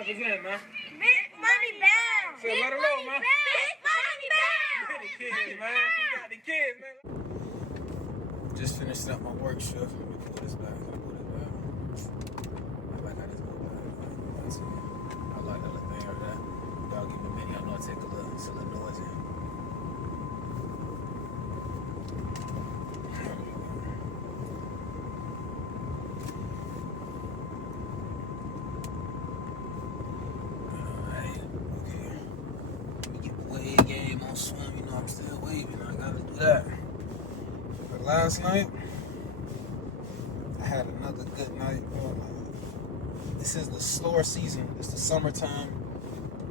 suckers in, man. Big money bound. So let her know, man. Big money bound. The kids, man. You got the kids, man. Just finished up my work shift. Let me pull this back. I like how this goes back. I like that little thing right there. Y'all give me a minute. I know I take a little, it's a little noisy. Swim, you know, I'm still waving. I gotta do that. But last night, I had another good night. This is the slower season. It's the summertime.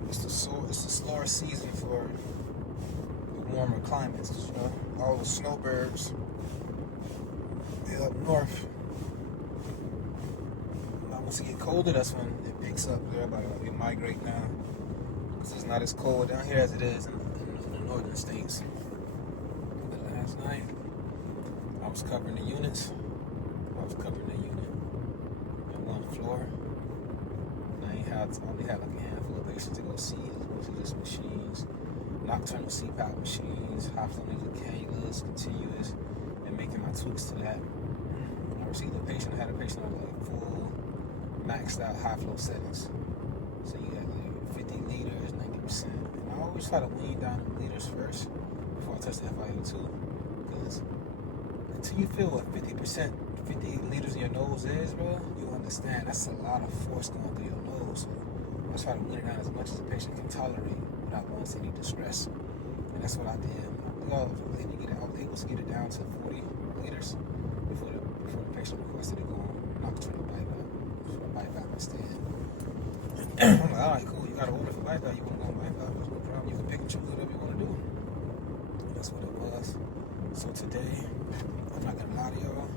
It's the slower season for the warmer climates. You know, all the snowbirds up north. Now, once it get colder, that's when it picks up. Everybody will migrate now because it's not as cold down here as it is in northern states. But last night, I was covering the units. I was covering a unit on one floor. And I only had like a handful of patients to go see. It was mostly just machines, nocturnal CPAP machines, high flow nasal cannulas, continuous, and making my tweaks to that. I received a patient. I had a patient on like full maxed out high flow settings. So you got like 50 liters, 90%. I always try to wean down the liters first before I touch the FiO2, because until you feel what 50 liters in your nose is, bro, you understand that's a lot of force going through your nose. So I try to wean it down as much as the patient can tolerate without going to any distress, and that's what I did. I was able to get it down to 40 liters before the patient requested to go on nocturnal BiPAP instead. I'm like, all right, cool. You got to order for BiPAP. You want to go on BiPAP? There's no problem. You can pick and choose whatever you want to do. And that's what it was. So today, I'm not gonna lie to y'all.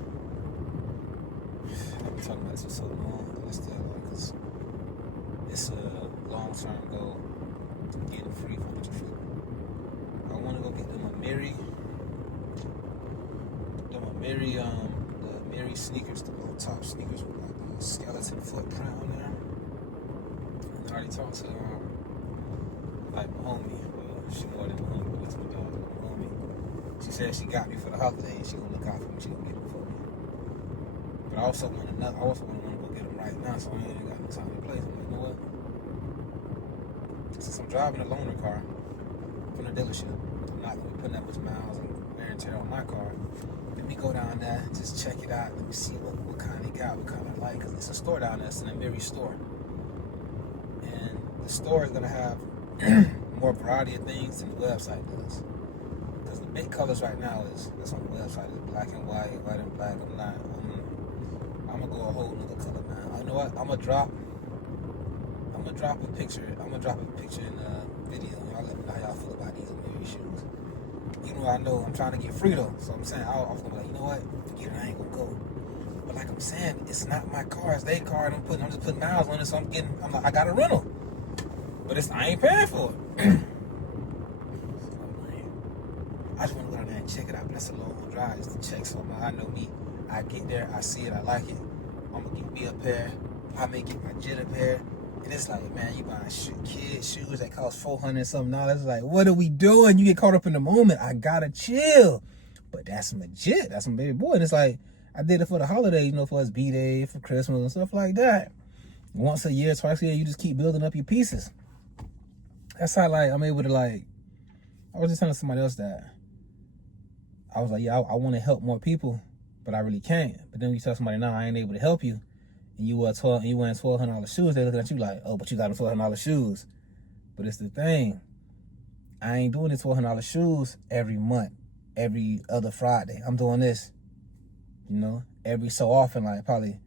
I've been talking about this for so long. Let's tell y'all, because it's a long-term goal. Getting free from the foot. I want to go get them a Mary. The Mary sneakers, the little top sneakers with like the skeleton footprint on there. And I already talked to like my homie. She more than my homie, but it's my dog, my homie. She said she got me for the holiday. She gonna look out for me. She gonna get them for me. But I also want to go get them right now, so I ain't got no time to play. So I'm like, you know what? Since I'm driving a loaner car from the dealership, I'm not gonna be putting that much miles and wear and tear on my car. Let me go down there, just check it out. Let me see what kind they got, what kind I like. Because it's a store down there. It's an Mary store. And the store is going to have more variety of things than the website does. Because the big colors right now that's on the website is black and white, white and black. I'm going to go a whole nother color, man. You know what? I'm going to drop a picture. I'm going to drop a picture in the video. Y'all let me know how y'all feel about these Mary shoes. Even though I know I'm trying to get free though, so I'm saying I was gonna be like, you know what, forget it, I ain't gonna go. But like I'm saying, it's not my car, it's their car, and I'm just putting miles on it, so I'm like, I got a rental, but I ain't paying for it. So I just wanna go down there and check it out, but that's a long drive just to check. So I know me, I get there, I see it, I like it. I'm gonna get me a pair. I may get my Jit a pair. And it's like, man, you buying kids shoes that cost $400 something. It's like, what are we doing? You get caught up in the moment. I gotta chill. But that's legit. That's my baby boy. And it's like, I did it for the holidays, you know, for his B-Day, for Christmas and stuff like that. Once a year, twice a year, you just keep building up your pieces. That's how, like, I'm able to, like, I was just telling somebody else that I was like, yeah, I want to help more people, but I really can't. But then you tell somebody, no, I ain't able to help you. And you wearing $1,200 shoes, they looking at you like, oh, but you got them $1,200 shoes. But it's the thing, I ain't doing the $1,200 shoes every month, every other Friday. I'm doing this, you know, every so often, like probably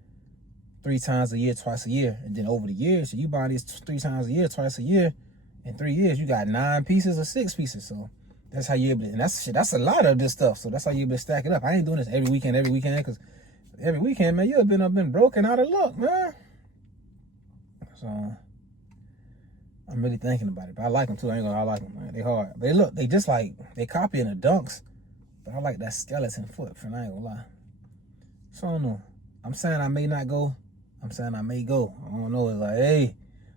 3 times a year, twice a year. And then over the years, so you buy these 3 times a year, twice a year. In 3 years, you got 9 pieces or 6 pieces. So that's how you able to, and that's a lot of this stuff. So that's how you able to stack it up. I ain't doing this every weekend, because every weekend, man, I've been broken out of luck, man. So I'm really thinking about it. But I like them too. I like them, man. They hard. They just like, they copying the dunks. But I like that skeleton foot, I ain't gonna lie. So I don't know. I'm saying I may not go. I'm saying I may go. I don't know. It's like, hey,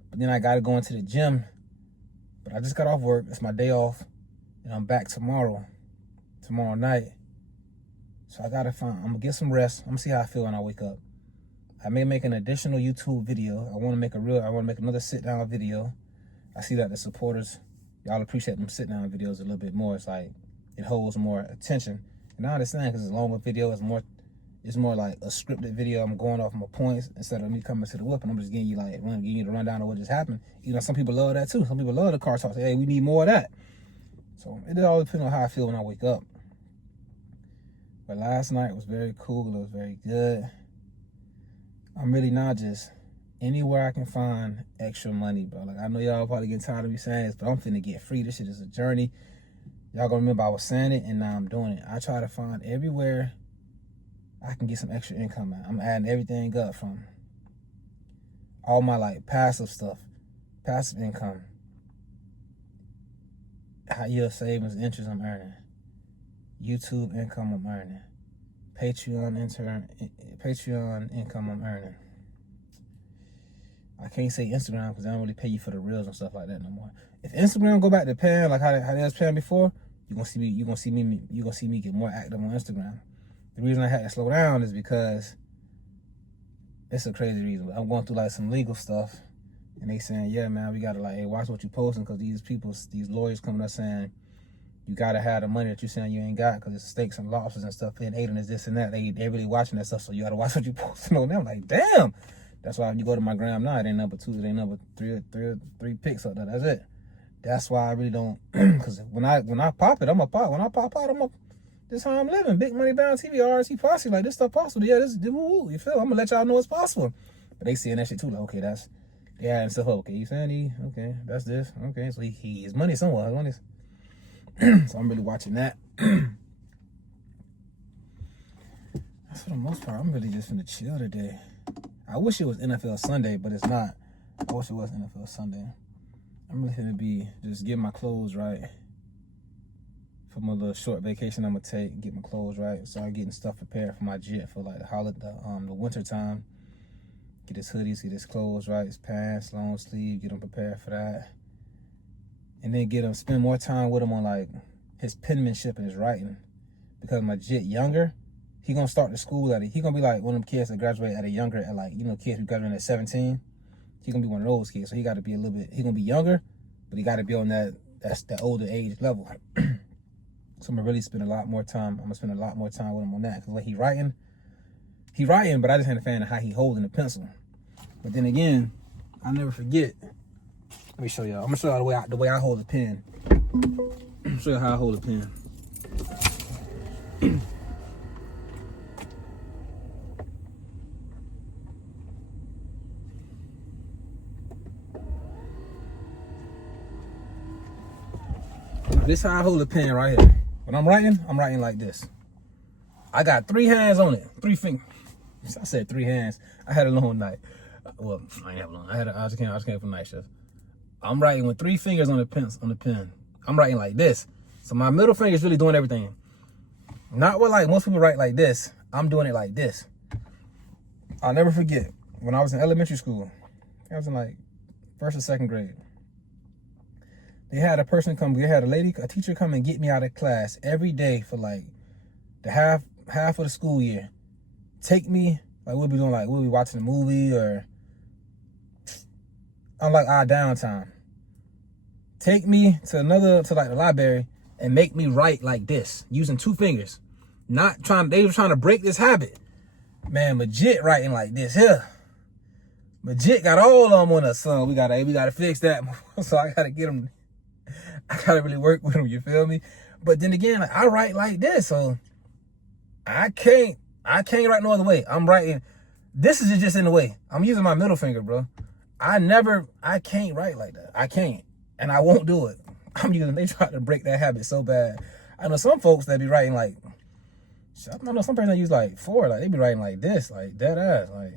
But then I got to go into the gym. But I just got off work. It's my day off. And I'm back tomorrow night. So I'm going to get some rest. I'm going to see how I feel when I wake up. I may make an additional YouTube video. I want to make another sit-down video. I see that the supporters, y'all appreciate them sit-down videos a little bit more. It's like, it holds more attention. And I understand because it's a longer video. It's more like a scripted video. I'm going off my points instead of me coming to the whip and I'm just giving you the rundown of what just happened. You know, some people love that too. Some people love the car talk. Say, hey, we need more of that. So it all depends on how I feel when I wake up. But last night was very cool. It was very good. I'm really not just anywhere I can find extra money, bro. Like, I know y'all probably getting tired of me saying this, but I'm finna get free. This shit is a journey. Y'all gonna remember I was saying it and now I'm doing it. I try to find everywhere I can get some extra income at. I'm adding everything up from all my like passive stuff, passive income, high yield savings, interest I'm earning, YouTube income I'm earning, Patreon income I'm earning. I can't say Instagram because they don't really pay you for the reels and stuff like that no more. If Instagram go back to paying like how they was paying before, you're gonna see me get more active on Instagram. The reason I had to slow down is because it's a crazy reason. I'm going through like some legal stuff and they saying, yeah, man, we gotta like, hey, watch what you posting because these lawyers coming up saying you gotta have the money that you're saying you ain't got because it's stakes and losses and stuff. And Aiden is this and that. They really watching that stuff, so you gotta watch what you posting on them. Like, damn. That's why when you go to my gram now, it ain't number 2, it ain't number three pics up there. That's it. That's why I really don't, because when I pop it, I'm a pop. When I pop out, this is how I'm living. Big Money Bound TV, RRT posse, like this stuff possible. Yeah, this woo, you feel? I'm gonna let y'all know it's possible. But they seeing that shit too, like, okay, that's, yeah, and stuff, okay, you saying okay, that's this, okay, so he is money somewhere, so I'm really watching that. That's for the most part, I'm really just finna chill today. I wish it was NFL Sunday, but it's not. I wish it was NFL Sunday. I'm really gonna be just getting my clothes right for my little short vacation I'm gonna take. Get my clothes right, start getting stuff prepared for my jet for like the winter time. Get his hoodies, get his clothes right, his pants, long sleeve, get him prepared for that, and then spend more time with him on like his penmanship and his writing, because my jet younger. He gonna start the school he gonna be like one of them kids that graduate at like, you know, kids who graduate at 17. He gonna be one of those kids. So he gotta be a little bit, he gonna be younger, but he gotta be on that older age level. So I'm gonna really spend a lot more time. I'm gonna spend a lot more time with him on that. Cause like he writing, but I just ain't a fan of how he holding the pencil. But then again, I'll never forget. Let me show y'all. I'm gonna show y'all the way I hold the pen. Show you how I hold the pen. This is how I hold the pen right here. When I'm writing like this. I got 3 hands on it, 3 fingers. I said 3 hands. I had a long night. Well, I ain't have long. I just came from night shift. I'm writing with 3 fingers on the pen. I'm writing like this. So my middle finger is really doing everything. Not what like most people write like this. I'm doing it like this. I'll never forget when I was in elementary school. I was in like 1st or 2nd grade. They had a teacher come and get me out of class every day for like the half of the school year. Take me, like we'll be watching a movie or on like our downtime. Take me to like the library and make me write like this, using 2 fingers. They were trying to break this habit. Man, legit writing like this here. Legit got all of them on us, son. We gotta fix that. So I gotta get them. I gotta really work with them, you feel me? But then again, like, I write like this, so I can't write no other way. I'm writing, this is just in the way. I'm using my middle finger, bro. I can't write like that. I can't, and I won't do it. They try to break that habit so bad. I know some folks that be writing like, I know some people that use like 4, like they be writing like this, like dead ass, like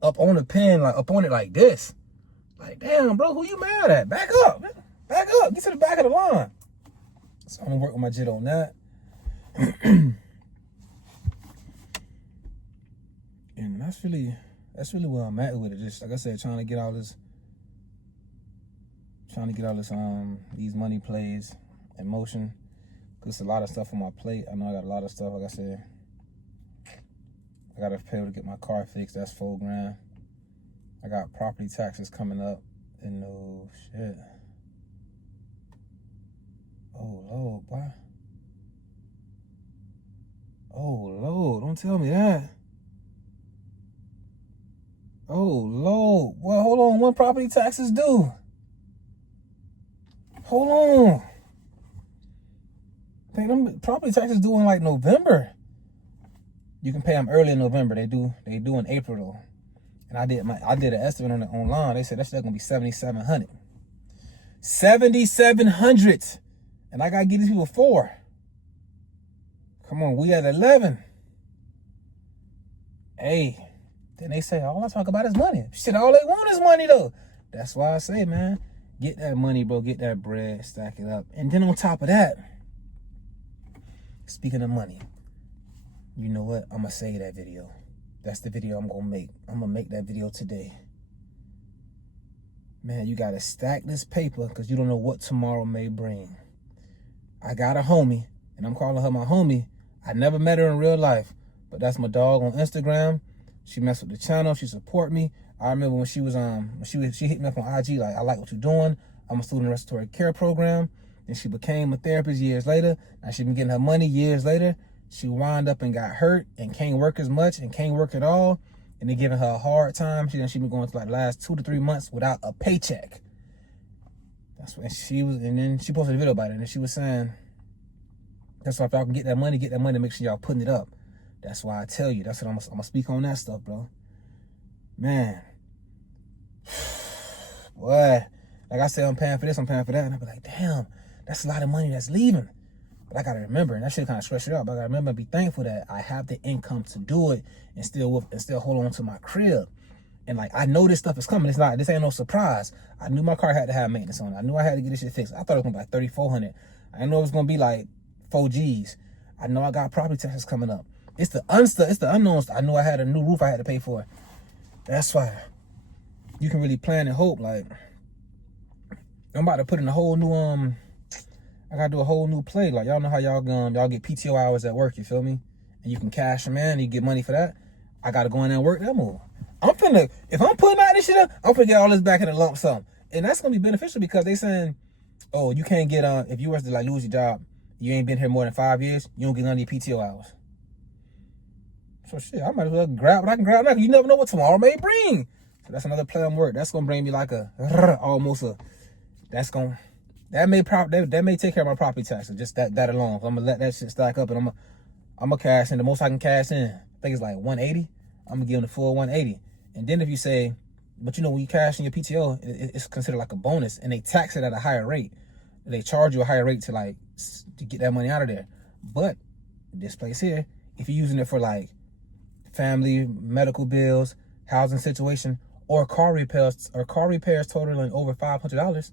up on the pen, like up on it like this. Like, damn, bro, who you mad at? Back up, man. Back up, get to the back of the line. So I'm gonna work with my jit on that. And that's really where I'm at with it. Just like I said, trying to get all this Trying to get all this these money plays in motion. Cause a lot of stuff on my plate. I know I got a lot of stuff. Like I said, I gotta pay to get my car fixed. That's $4 grand. I got property taxes coming up. And no shit. Oh Lord, boy. Oh Lord, don't tell me that. Oh Lord. Well, hold on. When property taxes due? Hold on. I think them property taxes due in like November. You can pay them early in November. They do in April though. And I did an estimate on it online. They said that shit gonna be $7,700. $7,700. And I gotta give these people 4. Come on, we at 11. Hey, then they say all I talk about is money. Shit, all they want is money though. That's why I say, man, get that money, bro. Get that bread, stack it up. And then on top of that, speaking of money, you know what? I'm gonna save that video. That's the video I'm gonna make. I'm gonna make that video today. Man, you gotta stack this paper because you don't know what tomorrow may bring. I got a homie, and I'm calling her my homie. I never met her in real life, but that's my dog on Instagram. She messed with the channel. She support me. I remember when she was she hit me up on IG like, I like what you're doing. I'm a student in the respiratory care program. Then she became a therapist years later. Now she been getting her money years later. She wound up and got hurt and can't work as much and can't work at all. And they're giving her a hard time. She been going through like the last 2 to 3 months without a paycheck. That's when she was, and then she posted a video about it. And she was saying, that's why if y'all can get that money, make sure y'all putting it up. That's why I tell you. That's what I'm gonna speak on that stuff, bro. Man. Boy. Like I said, I'm paying for this, I'm paying for that. And I be like, damn, that's a lot of money that's leaving. But I gotta remember, and that shit kind of stress you out, but I gotta remember and be thankful that I have the income to do it and still hold on to my crib. And like, I know this stuff is coming. This ain't no surprise. I knew my car had to have maintenance on it. I knew I had to get this shit fixed. I thought it was gonna be like $3,400. I didn't know it was gonna be like 4 G's. I know I got property taxes coming up. It's the unknowns. I knew I had a new roof I had to pay for. That's why you can really plan and hope. Like, I'm about to put in a whole new I gotta do a whole new play. Like, y'all know how y'all get PTO hours at work, you feel me? And you can cash them in and you get money for that. I gotta go in there and work that more. If I'm putting out this shit up, I'm gonna get all this back in a lump sum. And that's gonna be beneficial because they saying, oh, you can't get if you was to like lose your job, you ain't been here more than 5 years, you don't get none of your PTO hours. So shit, I might as well grab what I can grab now. You never know what tomorrow may bring. So that's another play on work. That's gonna bring me like that may take care of my property taxes. Just that alone. So I'm gonna let that shit stack up and I'm gonna cash in the most I can cash in. I think it's like 180. I'm gonna give them the full 180. And then if you say, but you know, when you cash in your PTO, it's considered like a bonus and they tax it at a higher rate. They charge you a higher rate to get that money out of there. But this place here, if you're using it for like family, medical bills, housing situation, or car repairs totaling over $500,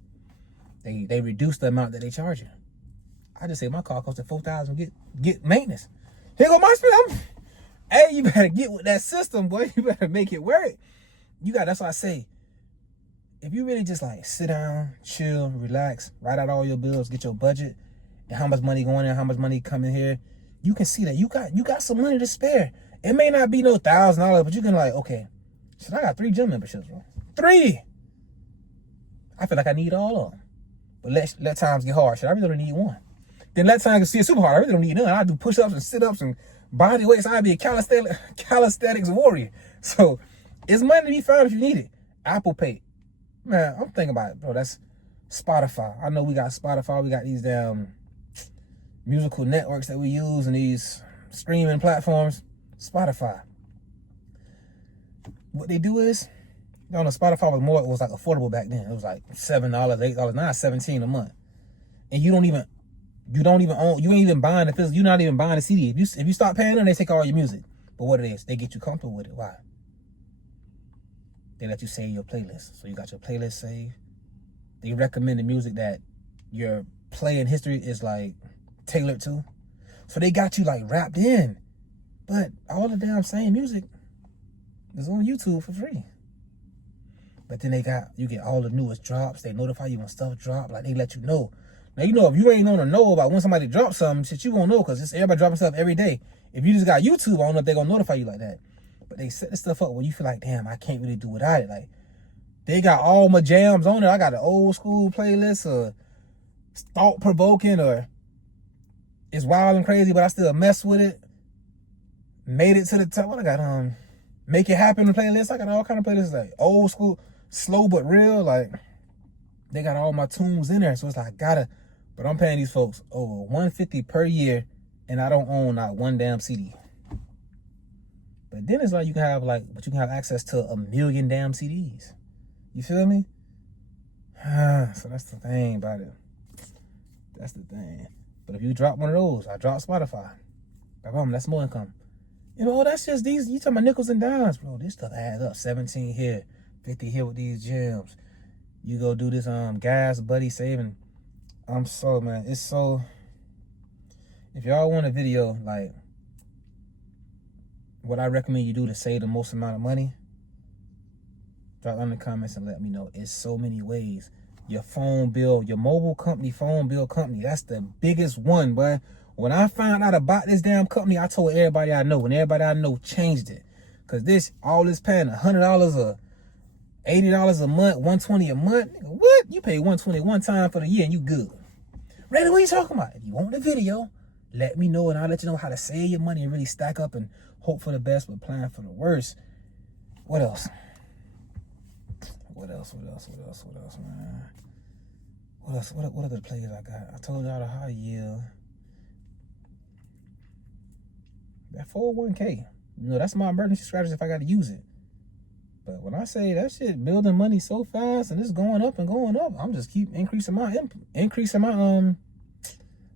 they reduce the amount that they charge you. I just say my car costed $4,000. Get maintenance. Here go my spin. Hey, you better get with that system, boy. You better make it work. That's why I say, if you really just like sit down, chill, relax, write out all your bills, get your budget, and how much money going in, how much money coming here, you can see that you got some money to spare. It may not be no $1,000, but you can like, okay, shit, I got 3 gym memberships, bro. 3. I feel like I need all of them. But let times get hard. Shit, I really don't need one. Then let times get super hard. I really don't need none. I do push-ups and sit-ups and body weights. I'd be a calisthenics warrior. So it's money to be found if you need it. Apple Pay. Man, I'm thinking about it, bro. That's Spotify. I know we got Spotify. We got these damn musical networks that we use and these streaming platforms. Spotify. What they do is, you know, Spotify was like affordable back then. It was like $7, $8. Now it's $17 a month. And you ain't even buying the physical, you're not even buying the CD. If you start paying them, they take all your music. But what it is, they get you comfortable with it. Why? They let you save your playlist. So you got your playlist saved. They recommend the music that your playing history is like tailored to. So they got you like wrapped in. But all the damn same music is on YouTube for free. But then you get all the newest drops. They notify you when stuff drop. Like, they let you know. Now, you know, if you ain't on to know about when somebody drops something, shit, you won't know, because everybody dropping stuff every day. If you just got YouTube, I don't know if they're going to notify you like that. But they set this stuff up where you feel like, damn, I can't really do without it. Like, they got all my jams on there. I got an old school playlist, or thought-provoking, or it's wild and crazy, but I still mess with it. Made it to the top. What I got? Make It Happen playlist. I got all kind of playlists, like old school, slow but real. Like, they got all my tunes in there, so it's like but I'm paying these folks over $150 per year, and I don't own not one damn CD. But then it's like you can have access to 1 million damn CDs. You feel me? So that's the thing about it. That's the thing. But if you drop one of those, I drop Spotify. Boom, that's more income. You know, that's just these, you talking about nickels and dimes, bro. This stuff adds up. 17 here, 50 here with these gems. You go do this gas buddy saving. Man, it's so, if y'all want a video, like, what I recommend you do to save the most amount of money, drop in the comments and let me know. It's so many ways. Your phone bill, your mobile company, phone bill company, that's the biggest one, boy. When I found out about this damn company, I told everybody I know, and everybody I know changed it. Because all this paying $100 or $80 a month, $120 a month. Nigga, what? You pay $120 one time for the year and you good. Really, what are you talking about? If you want the video, let me know, and I'll let you know how to save your money and really stack up and hope for the best but plan for the worst. What else? What else, man? What other plays I got? I told y'all the high yield. That 401k. You know, that's my emergency strategy if I got to use it. But when I say that shit building money so fast and it's going up and going up, I'm just keep increasing my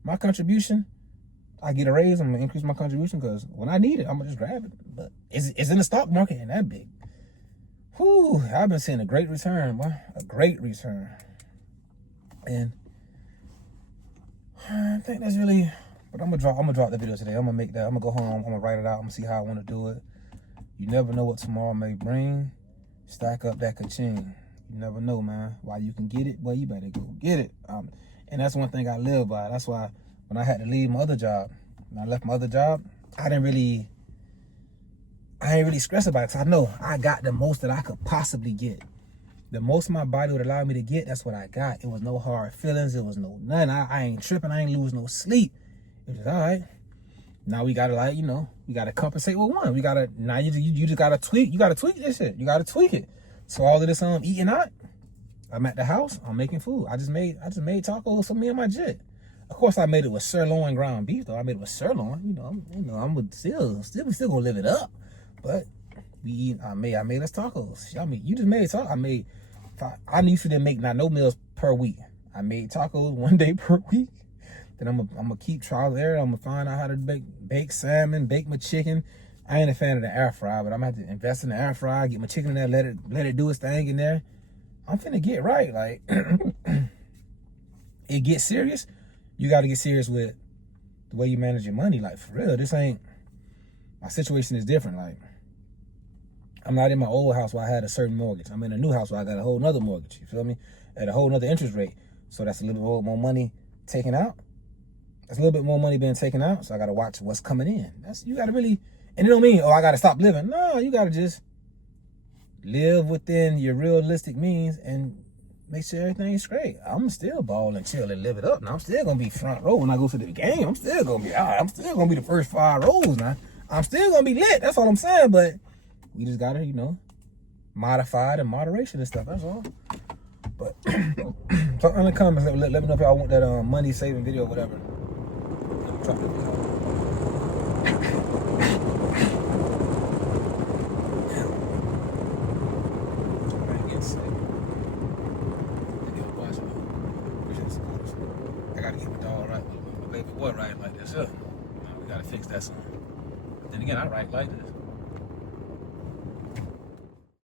my contribution. I get a raise, I'm gonna increase my contribution, because when I need it, I'm gonna just grab it. But it's in the stock market and that big. Whew, I've been seeing a great return, boy. A great return. And I think that's really, but I'm gonna drop the video today. I'm gonna go home, I'm gonna write it out, I'm gonna see how I wanna do it. You never know what tomorrow may bring. Stack up that ka-ching. You never know, man. While you can get it, boy, you better go get it. And that's one thing I live by. That's why when I had to leave my other job, when I left my other job, I ain't really stress about it, because I know I got the most that I could possibly get. The most my body would allow me to get, that's what I got. It was no hard feelings. It was no nothing. I ain't tripping. I ain't lose no sleep. It was all right. Now we gotta, like, you know, we gotta compensate with one. We gotta, now you just gotta tweak. You gotta tweak this shit. You gotta tweak it. So all of this eating out, I'm at the house, I'm making food. I just made tacos for me and my jit. Of course I made it with sirloin ground beef, though. I made it with sirloin. You know, I'm still gonna live it up. But I made us tacos. I mean, you just made tacos. I used to make not no meals per week. I made tacos one day per week. Then I'm gonna keep trial and error. I'm gonna find out how to bake salmon, bake my chicken. I ain't a fan of the air fryer, but I'm gonna have to invest in the air fryer, get my chicken in there, let it do its thing in there. I'm finna get right. Like, it gets serious. You got to get serious with the way you manage your money. Like, for real, my situation is different. Like, I'm not in my old house where I had a certain mortgage. I'm in a new house where I got a whole nother mortgage. You feel me? At a whole nother interest rate. So that's a little bit more money taken out. That's a little bit more money being taken out. So I got to watch what's coming in. You got to really, and it don't mean, I got to stop living. No, you got to just live within your realistic means and make sure everything's straight. I'm still ball and chill and live it up. Now I'm still going to be front row when I go to the game. I'm still going to be, I'm still going to be the first 5 rows now. I'm still going to be lit. That's all I'm saying. But we just got to, modify it in moderation and stuff. That's all. But so in the comments, let me know if y'all want that money saving video or whatever. Drop that video. I gotta get my dog right, my baby boy right like this. We gotta fix that son. Then again, I write like this.